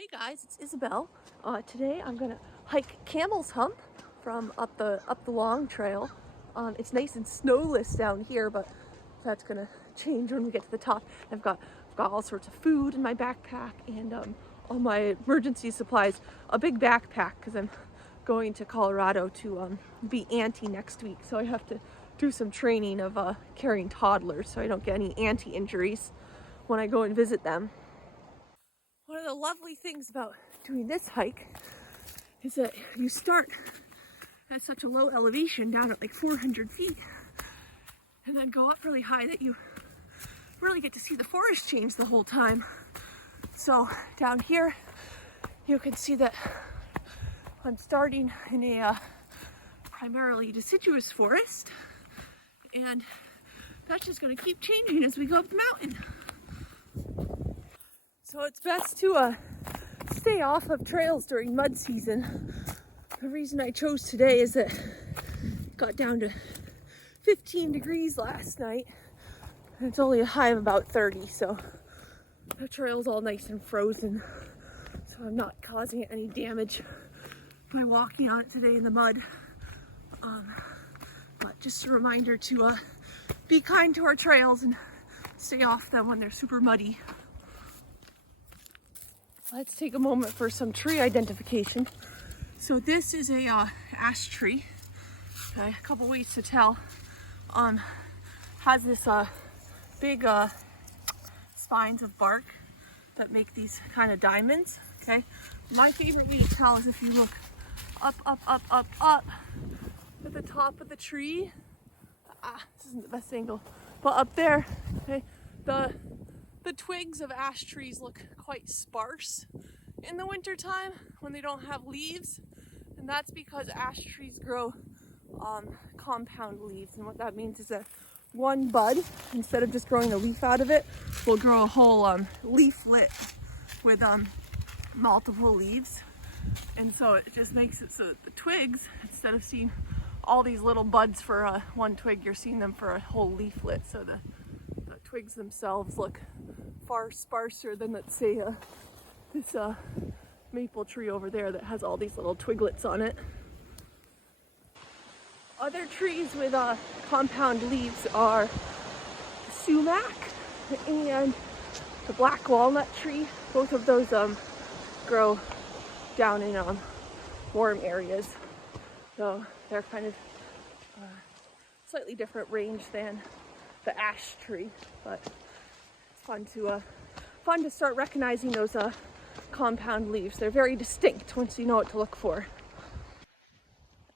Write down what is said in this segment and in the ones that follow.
Hey guys, it's Isabel. Today I'm gonna hike Camel's Hump from up the long trail. It's nice and snowless down here, but that's gonna change when we get to the top. I've got all sorts of food in my backpack and all my emergency supplies. A big backpack because I'm going to Colorado to be auntie next week, so I have to do some training of carrying toddlers so I don't get any auntie injuries when I go and visit them. One of the lovely things about doing this hike is that you start at such a low elevation down at like 400 feet and then go up really high that you really get to see the forest change the whole time. So down here you can see that I'm starting in a primarily deciduous forest, and that's just going to keep changing as we go up the mountain. So it's best to stay off of trails during mud season. The reason I chose today is that it got down to 15 degrees last night, and it's only a high of about 30, so the trail's all nice and frozen, so I'm not causing it any damage by walking on it today in the mud. But just a reminder to be kind to our trails and stay off them when they're super muddy. Let's take a moment for some tree identification. So this is a ash tree. Okay, a couple ways to tell. Has this big spines of bark that make these kind of diamonds. Okay, my favorite way to tell is if you look up at the top of the tree. This isn't the best angle, but up there, okay, the twigs of ash trees look quite sparse in the wintertime when they don't have leaves, and that's because ash trees grow compound leaves, and what that means is that one bud, instead of just growing a leaf out of it, will grow a whole leaflet with multiple leaves. And so it just makes it so that the twigs, instead of seeing all these little buds for one twig, you're seeing them for a whole leaflet. So the twigs themselves look far sparser than, let's say, this maple tree over there that has all these little twiglets on it. Other trees with compound leaves are the sumac and the black walnut tree. Both of those grow down in warm areas, so they're kind of slightly different range than the ash tree, but it's fun to start recognizing those compound leaves. They're very distinct once you know what to look for.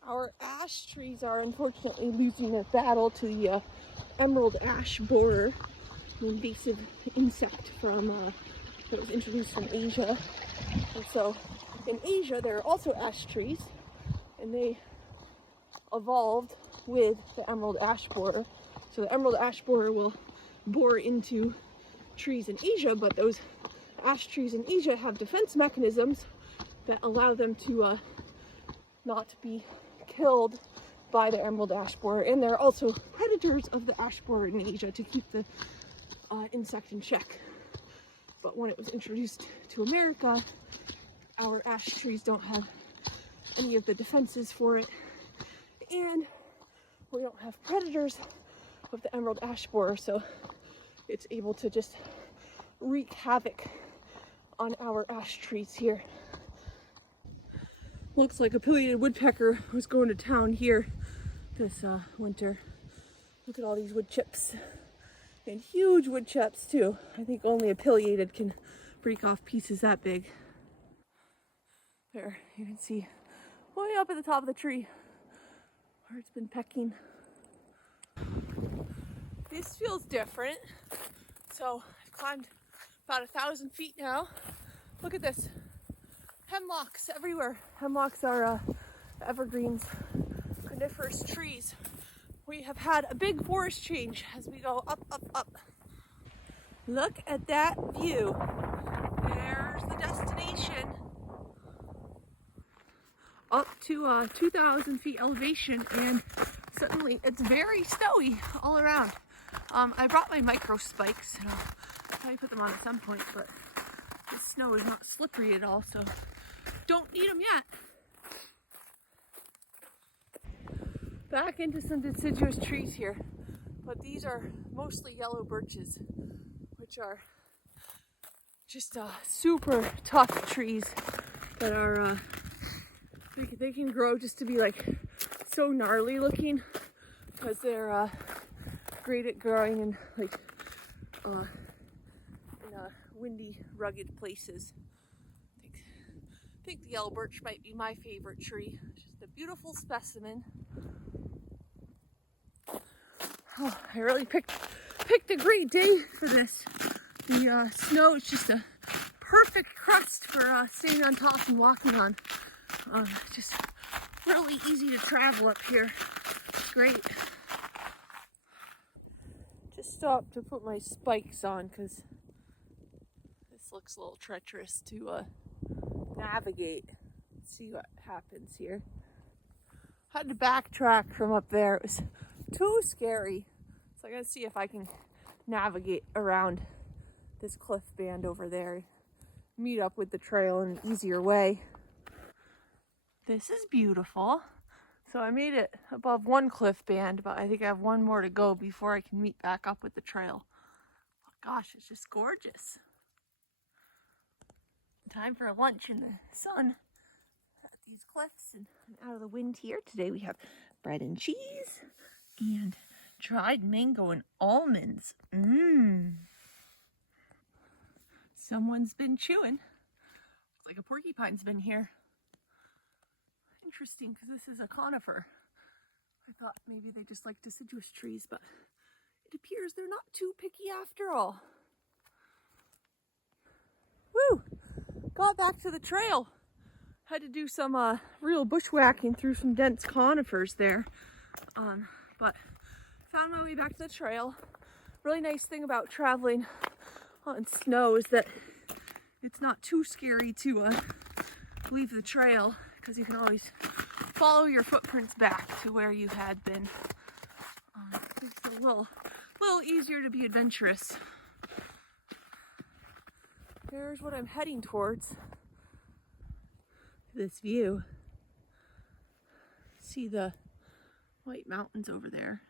Our ash trees are unfortunately losing their battle to the emerald ash borer, an invasive insect that was introduced from Asia. And so in Asia there are also ash trees, and they evolved with the emerald ash borer. So the emerald ash borer will bore into trees in Asia, but those ash trees in Asia have defense mechanisms that allow them to not be killed by the emerald ash borer, and there are also predators of the ash borer in Asia to keep the insect in check. But when it was introduced to America, our ash trees don't have any of the defenses for it, and we don't have predators of the emerald ash borer, so it's able to just wreak havoc on our ash trees here. Looks like a pileated woodpecker was going to town here this winter. Look at all these wood chips, and huge wood chips too. I think only a pileated can break off pieces that big. There, you can see way up at the top of the tree where it's been pecking. This feels different. So I've climbed about 1,000 feet now. Look at this. Hemlocks everywhere. Hemlocks are evergreens, coniferous trees. We have had a big forest change as we go up. Look at that view. There's the destination. Up to 2,000 feet elevation, and suddenly it's very snowy all around. I brought my micro spikes, and I'll probably put them on at some point, but this snow is not slippery at all, so don't need them yet. Back into some deciduous trees here, but these are mostly yellow birches, which are just super tough trees that are, they can grow just to be like so gnarly looking because they're great at growing in like windy, rugged places. I think the yellow birch might be my favorite tree. Just a beautiful specimen. Oh, I really picked a great day for this. The snow is just a perfect crust for staying on top and walking on. Just really easy to travel up here. It's great. Just stopped to put my spikes on because this looks a little treacherous to navigate. Let's see what happens here. Had to backtrack from up there. It was too scary. So I gotta see if I can navigate around this cliff band over there. Meet up with the trail in an easier way. This is beautiful. So I made it above one cliff band, but I think I have one more to go before I can meet back up with the trail. Oh gosh, it's just gorgeous. Time for lunch in the sun at these cliffs and out of the wind here. Today we have bread and cheese and dried mango and almonds. Someone's been chewing. Looks like a porcupine's been here. Interesting, because this is a conifer. I thought maybe they just like deciduous trees, but it appears they're not too picky after all. Woo! Got back to the trail. Had to do some real bushwhacking through some dense conifers there. But found my way back to the trail. Really nice thing about traveling on snow is that it's not too scary to leave the trail, because you can always follow your footprints back to where you had been. It's a little easier to be adventurous. There's what I'm heading towards. This view. See the white mountains over there.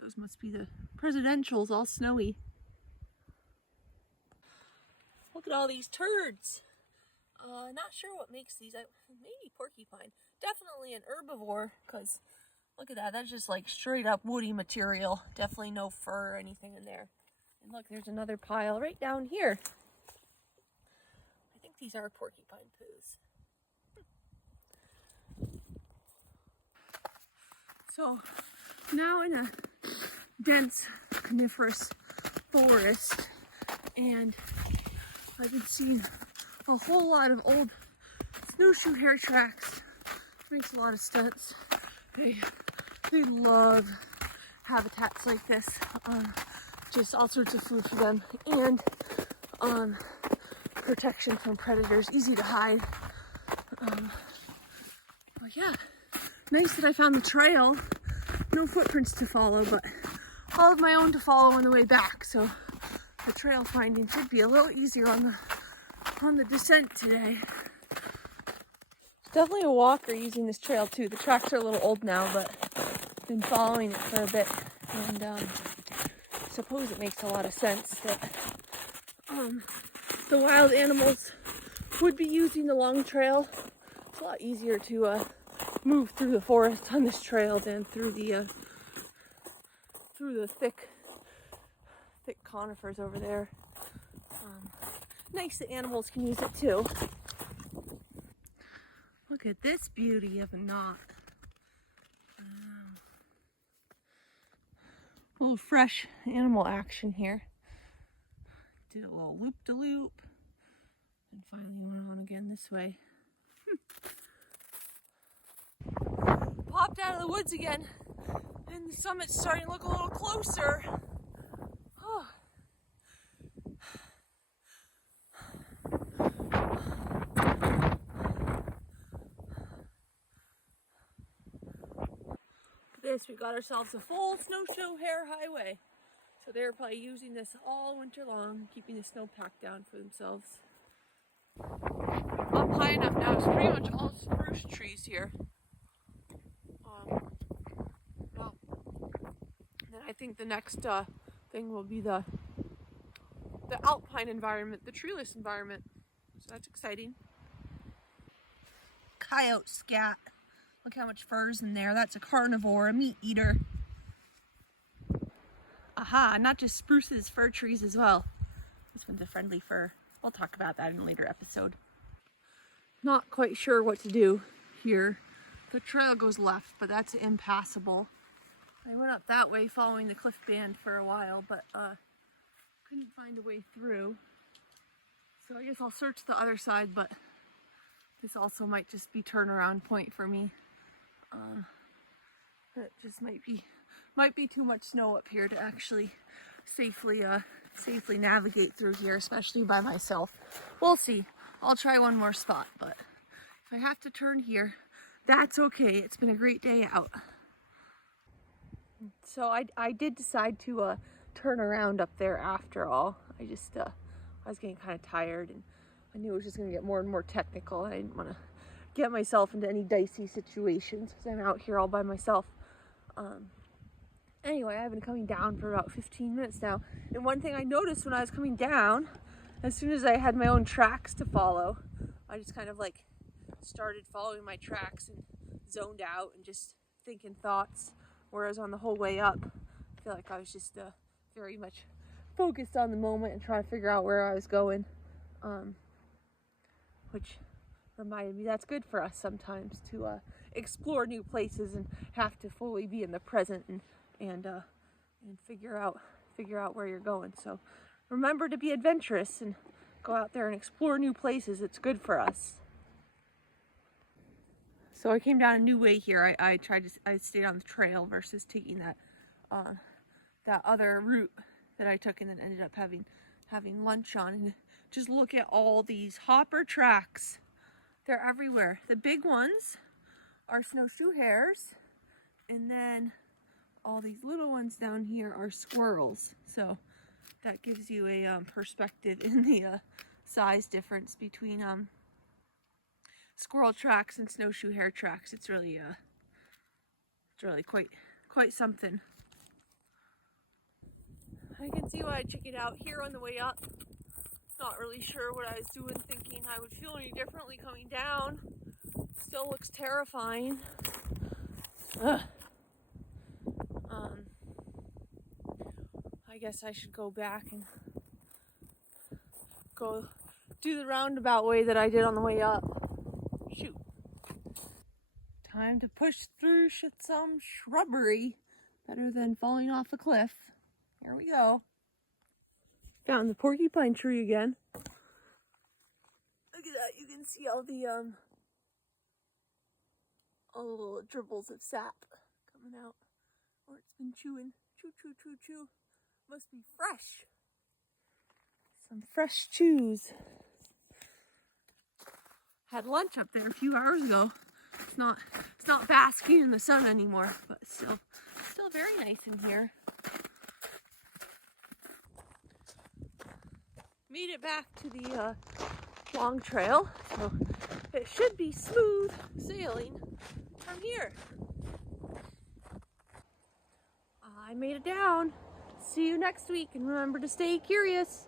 Those must be the presidentials, all snowy. Look at all these turds. Not sure what makes these. Maybe porcupine. Definitely an herbivore, because look at that. That's just like straight up woody material. Definitely no fur or anything in there. And look, there's another pile right down here. I think these are porcupine poos. So now in a dense coniferous forest, and I've been seeing a whole lot of old snowshoe hare tracks. Makes a lot of sense. They love habitats like this. Just all sorts of food for them, and protection from predators, easy to hide. But yeah, nice that I found the trail. No footprints to follow, but all of my own to follow on the way back. So the trail finding should be a little easier on the descent today. There's definitely a walker using this trail too. The tracks are a little old now, but I've been following it for a bit, and I suppose it makes a lot of sense that the wild animals would be using the long trail. It's a lot easier to move through the forest on this trail than through the thick conifers over there. Nice that animals can use it too. Look at this beauty of a knot. A little fresh animal action here. Did a little loop-de-loop. And finally went on again this way. Popped out of the woods again. And the summit's starting to look a little closer. Oh. This, we got ourselves a full snowshoe hare highway. So they're probably using this all winter long, keeping the snowpack down for themselves. Up high enough now, it's pretty much all spruce trees here. Well, then I think the next thing will be the alpine environment, the treeless environment. So that's exciting. Coyote scat. Look how much fur's in there. That's a carnivore, a meat eater. Aha, not just spruces, fir trees as well. This one's a friendly fir. We'll talk about that in a later episode. Not quite sure what to do here. The trail goes left, but that's impassable. I went up that way following the cliff band for a while, but couldn't find a way through. So I guess I'll search the other side, but this also might just be turnaround point for me. It just might be too much snow up here to actually safely navigate through here, especially by myself. We'll see. I'll try one more spot, but if I have to turn here, that's okay. It's been a great day out. So I did decide to turn around up there after all. I was getting kind of tired, and I knew it was just going to get more and more technical. I didn't want to get myself into any dicey situations because I'm out here all by myself. Anyway, I've been coming down for about 15 minutes now, and one thing I noticed when I was coming down, as soon as I had my own tracks to follow, I just kind of like started following my tracks and zoned out and just thinking thoughts, whereas on the whole way up, I feel like I was just very much focused on the moment and trying to figure out where I was going, which reminded me that's good for us sometimes to explore new places and have to fully be in the present and figure out where you're going. So remember to be adventurous and go out there and explore new places. It's good for us. So I came down a new way here. I stayed on the trail versus taking that other route that I took and then ended up having lunch on. And just look at all these hopper tracks. They're everywhere. The big ones are snowshoe hares, and then all these little ones down here are squirrels. So that gives you a perspective in the size difference between squirrel tracks and snowshoe hare tracks. It's really quite something. I can see why I checked it out here on the way up. Not really sure what I was doing, thinking I would feel any differently coming down. Still looks terrifying. I guess I should go back and go do the roundabout way that I did on the way up. Shoot. Time to push through some shrubbery. Better than falling off a cliff. Here we go. Found the porcupine tree again. Look at that. You can see all the little dribbles of sap coming out. Or it's been chewing. Chew, chew, chew, chew. Must be fresh. Some fresh chews. Had lunch up there a few hours ago. It's not basking in the sun anymore, but still very nice in here. Made it back to the long trail, so it should be smooth sailing from here. I made it down. See you next week, and remember to stay curious.